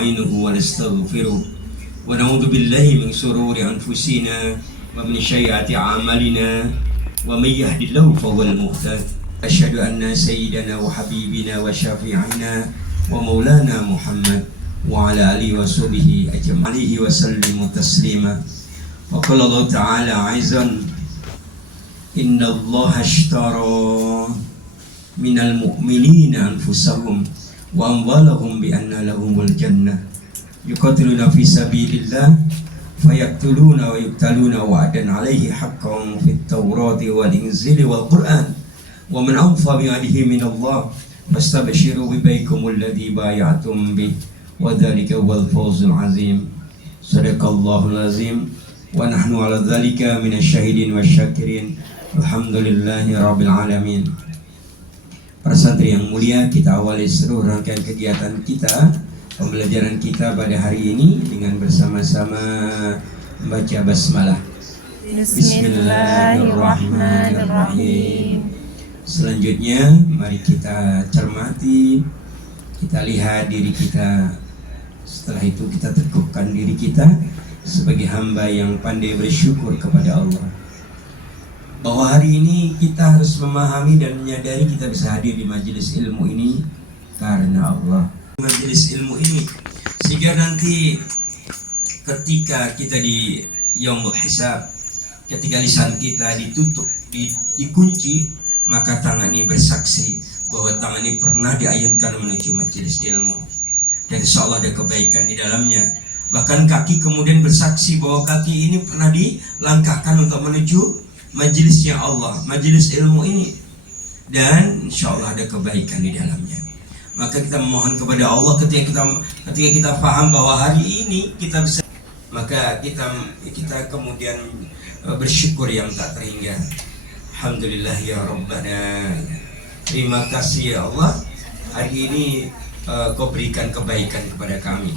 ونستعينه ونستغفره ونعوذ بالله من شرور أنفسنا ومن سيئات أعمالنا ومن يهد الله فهو المهتد أشهد أن سيدنا وحبيبنا وشفيعنا ومولانا محمد وعلى آله وصحبه أجمعين وسلم تسليما وقال الله تعالى أيضا إن الله اشترى من المؤمنين أنفسهم وأموالهم بأن لهم الجنة يقاتلون في سبيل الله فيقتلون ويقتلون وعدا عليه حقا في التوراة والإنجيل والقرآن ومن أوفى بعهده من الله فاستبشروا ببيعكم الذي بايعتم به وذلك هو الفوز العظيم صدق الله العظيم ونحن على ذلك من الشاهدين والشاكرين الحمد لله رب العالمين. Para santri yang mulia, kita awali seluruh rangkaian kegiatan kita, pembelajaran kita pada hari ini dengan bersama-sama membaca basmalah. Bismillahirrahmanirrahim. Selanjutnya mari kita cermati, kita lihat diri kita. Setelah itu kita teguhkan diri kita sebagai hamba yang pandai bersyukur kepada Allah, bahwa hari ini kita harus memahami dan menyadari kita bisa hadir di majelis ilmu ini karena Allah. Majelis ilmu ini sehingga nanti ketika kita di yaumul hisab, ketika lisan kita ditutup, dikunci, maka tangan ini bersaksi bahwa tangan ini pernah diayunkan menuju majelis ilmu dan insyaallah ada kebaikan di dalamnya. Bahkan kaki kemudian bersaksi bahwa kaki ini pernah dilangkahkan untuk menuju majelisnya Allah, majelis ilmu ini, dan insya Allah ada kebaikan di dalamnya. Maka kita memohon kepada Allah ketika kita paham bahwa hari ini kita bisa, maka kita kemudian bersyukur yang tak terhingga. Alhamdulillah ya Rabbana, terima kasih ya Allah, hari ini kau berikan kebaikan kepada kami.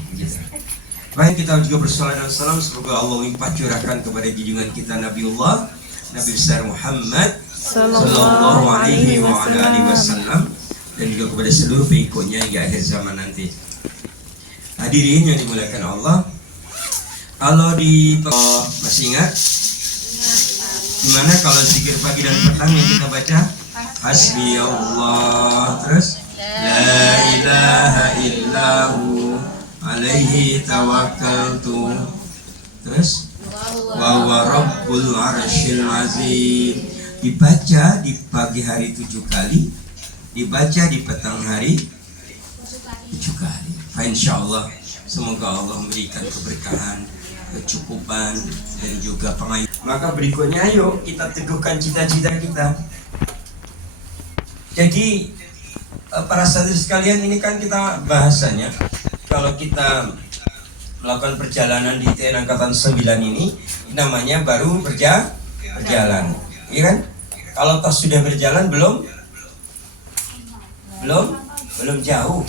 Baik, kita juga bersalawat dan salam semoga Allah limpah curahkan kepada junjungan kita Nabiullah Nabi besar Muhammad sallallahu alaihi wasallam dan juga kepada seluruh pengikutnya hingga akhir zaman nanti. Hadirin yang dimuliakan Allah, kalau masih ingat gimana kalau zikir pagi dan petang yang kita baca? Hasbi Allah, terus la ilaha illahu alaihi tawakkaltu, terus wa huwa rabbul arsyil azim. Dibaca di pagi hari 7 kali, dibaca di petang hari 7 kali. Insyaallah semoga Allah memberikan keberkahan, kecukupan dan juga pengayuman. Maka berikutnya ayo kita teguhkan cita-cita kita. Jadi para santri sekalian, ini kan kita bahasanya kalau kita melakukan perjalanan di TNI Angkatan 9 ini namanya baru berjalan, iya kan? Kalau toh sudah berjalan belum jauh,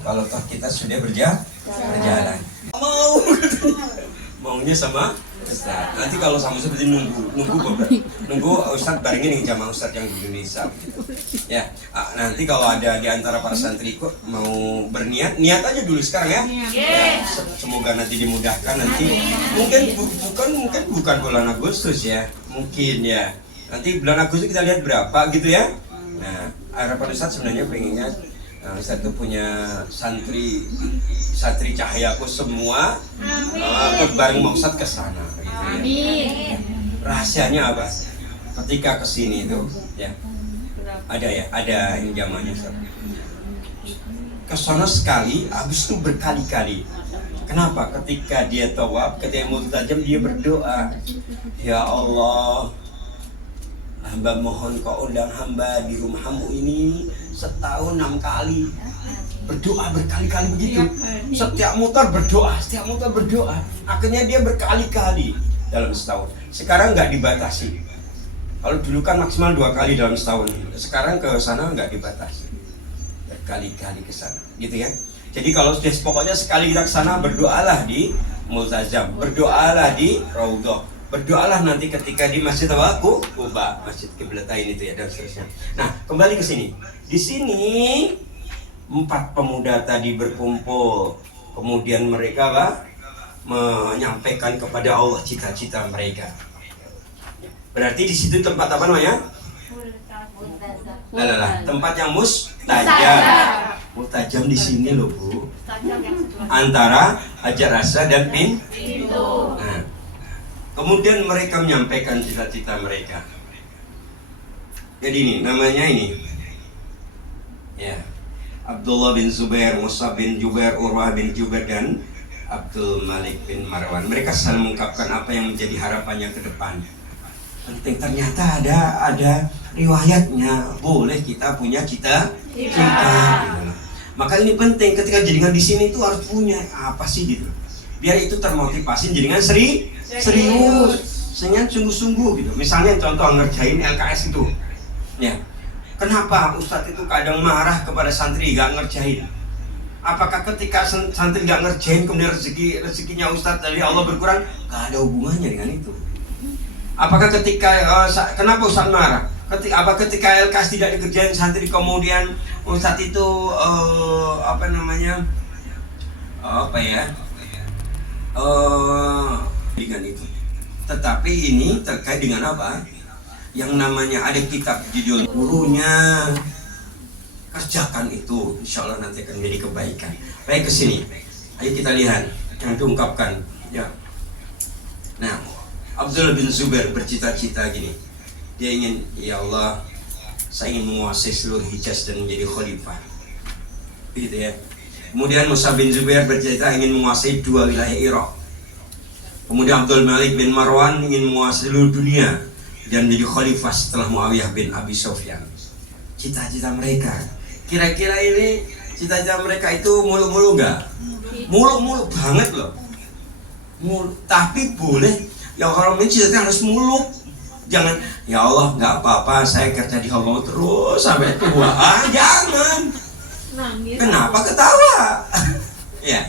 kalau toh kita sudah berjalan. Maunya sama Ustaz. Nanti kalau sama seperti nunggu Ustaz barengin dengan jamaah Ustaz yang di Indonesia. Ya, nanti kalau ada di antara para santri kok mau berniat, niat aja dulu sekarang ya. Ya, semoga nanti dimudahkan nanti. Mungkin bukan bulan Agustus ya. Mungkin ya. Nanti bulan Agustus kita lihat berapa gitu ya. Nah, harapan Ustaz sebenarnya pengennya Ustaz itu punya santri cahayaku semua bareng mau Ustaz ke sana gitu ya. Amin. Rahasianya apa? Ketika kesini itu ya ada yang zamannya Ustaz. Kesana sekali, habis itu berkali-kali. Kenapa? Ketika dia tawaf, ketika multajam dia berdoa, ya Allah, hamba mohon kau undang hamba di rumahmu ini setahun 6 kali. Berdoa berkali-kali begitu. Setiap mutar berdoa. Akhirnya dia berkali-kali dalam setahun. Sekarang nggak dibatasi. Kalau dulu kan maksimal 2 kali dalam setahun. Sekarang ke sana nggak dibatasi. Berkali-kali ke sana, gitu ya. Jadi kalau sudah pokoknya sekali kita ke sana, berdoalah di Multazam, berdoalah di Raudhah, berdoalah nanti ketika di Masjid Quba, Masjid Qiblatain itu ya, dan seterusnya. Nah, kembali ke sini. Di sini Empat pemuda tadi berkumpul, kemudian mereka menyampaikan kepada Allah cita-cita mereka. Berarti di situ tempat apa namanya? Tempat yang mustajab. Mustajab di sini loh Bu. Antara Hajar Aswad dan pintu. Nah, kemudian mereka menyampaikan cita-cita mereka. Jadi ini namanya ini. Ya. Abdullah bin Zubair, Mus'ab bin Jubair, Urwah bin Jubair dan Abdul Malik bin Marwan. Mereka selalu mengungkapkan apa yang menjadi harapannya ke depan. Penting, ternyata ada riwayatnya. Boleh kita punya cita-cita. Gitu. Maka ini penting ketika jenengan di sini itu harus punya apa sih gitu. Biar itu termotivasi jenengan serius, senang sungguh-sungguh gitu. Misalnya contoh ngerjain LKS itu. Ya. Kenapa Ustadz itu kadang marah kepada santri gak ngerjain? Apakah ketika santri gak ngerjain kemudian rezekinya Ustadz dari Allah berkurang? Gak ada hubungannya dengan itu. Apakah ketika kenapa Ustadz marah? Ketika LKS tidak dikerjain santri kemudian Ustadz itu dengan itu. Tetapi ini terkait dengan apa? Yang namanya ada kitab judul gurunya, kerjakan itu, insya Allah nanti akan menjadi kebaikan. Baik, ke sini, ayo kita lihat yang diungkapkan. Ya. Nah, Abdullah bin Zubair bercita-cita gini, dia ingin, ya Allah, saya ingin menguasai seluruh Hijaz dan menjadi khalifah, gitu ya. Kemudian Mus'ab bin Zubair bercita ingin menguasai 2 wilayah Irak. Kemudian Abdul Malik bin Marwan ingin menguasai seluruh dunia dan menjadi khalifah setelah Muawiyah bin Abi Sufyan. Cita-cita mereka, kira-kira ini cita-cita mereka itu mulu-mulu enggak? Mulu-mulu banget loh. Mulu. Tapi boleh, ya kalau cita-cita harus muluk. Jangan, ya Allah nggak apa-apa, saya kerja di Allah terus sampai tua. Jangan. Kenapa ketawa? Ya,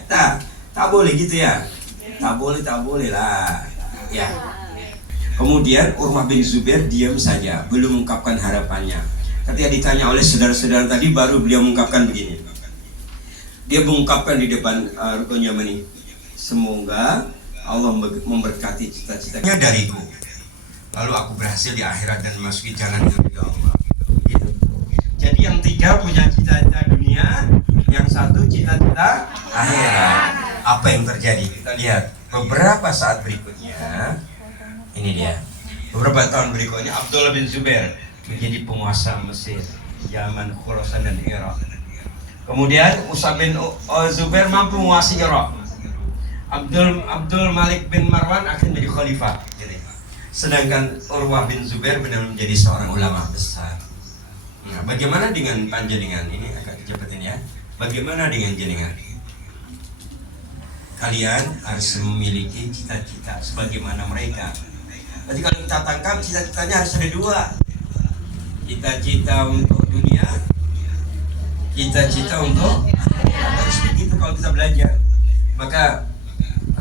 tak boleh gitu ya. Tak boleh lah. Ya. Kemudian Urwah bin Zubair diam saja, belum mengungkapkan harapannya. Ketika ditanya oleh saudara-saudara tadi, baru beliau mengungkapkan begini. Dia mengungkapkan di depan Rukun Yamani, semoga Allah memberkati cita-citanya dariku, lalu aku berhasil di akhirat dan memasuki jalan yang ridha Allah. Gitu. Jadi yang 3 punya cita-cita dunia, yang 1 cita-cita akhirat. Apa yang terjadi? Kita lihat beberapa saat berikutnya. Ini dia. Beberapa tahun berikutnya Abdullah bin Zubair menjadi penguasa Mesir, Yaman, Khurasan dan Irak. Kemudian Mus'ab bin Zubair mampu menguasai Irak. Abdul Malik bin Marwan akan menjadi khalifah. Sedangkan Urwah bin Zubair benar menjadi seorang ulama besar. Nah, bagaimana dengan panjenengan? Ini agak dicepetin ya. Bagaimana dengan jenengan? Kalian harus memiliki cita-cita sebagaimana mereka. Jadi kalau kita tangkap cita-citanya harus ada 2. Cita-cita untuk dunia, cita-cita untuk harus begitu kalau kita belajar. Maka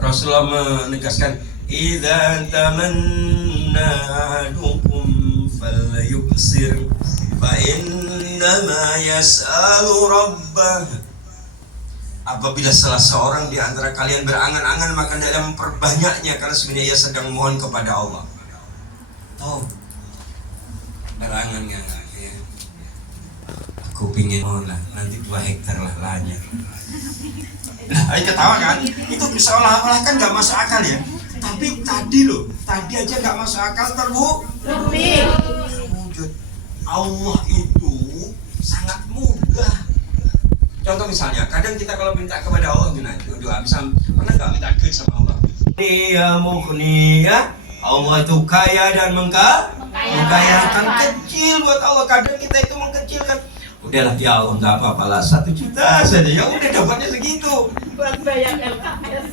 Rasulullah menegaskan, idza tamanna ahadukum falyubsir fa innama yas'alu rabbah. Apabila salah seorang di antara kalian berangan-angan, maka dia memperbanyaknya karena sebenarnya ia sedang mohon kepada Allah. Oh, berangan-angan ya. Aku pingin lah, nanti 2 hektar lah lahannya. Nah, ayo ketawa kan? Itu seolah-olah kan gak masuk akal ya. Tapi tadi aja gak masuk akal terwujud. Allah itu sangat mudah. Contoh misalnya, kadang kita kalau minta kepada Allah doa bisa, pernah gak minta duit sama Allah? Dia mughni ya. Allah itu kaya dan mengkayakan. Kecil buat Allah, kadang kita itu mengkecilkan. Udahlah ya Allah, nggak apa-apa lah, 1 juta saja, ya udah dapatnya segitu. Buat bayar LKS.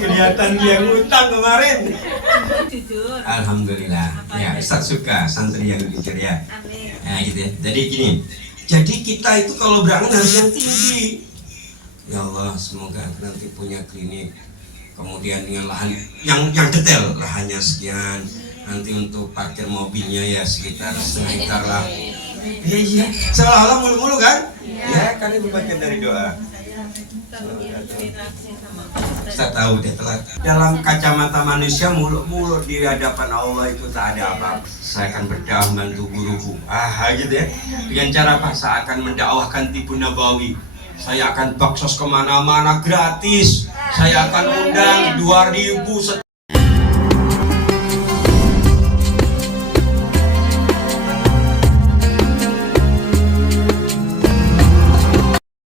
Kelihatan dia ngutang kemarin. Jujur. Alhamdulillah. Ya, Ustaz suka santri yang jujur ya. Amin. Nah gitu ya. Jadi gini. Jadi kita itu kalau berangan harus yang tinggi. Ya Allah, semoga nanti punya klinik, kemudian dengan lahan yang detail, lahannya sekian, nanti untuk parkir mobilnya ya sekitar 1,5 hektar lah, Iya, seolah-olah mulu-mulu kan? Ya, kan itu bagian dari doa. Saya tahu deh telat. Dalam kacamata manusia mulut-mulut di hadapan Allah itu tak ada apa. Saya akan berdakwah bantu guruku. Gitu ya. Dengan cara apa? Saya akan mendakwahkan tipu nabawi. Saya akan baksos kemana-mana gratis. Saya akan undang 2.000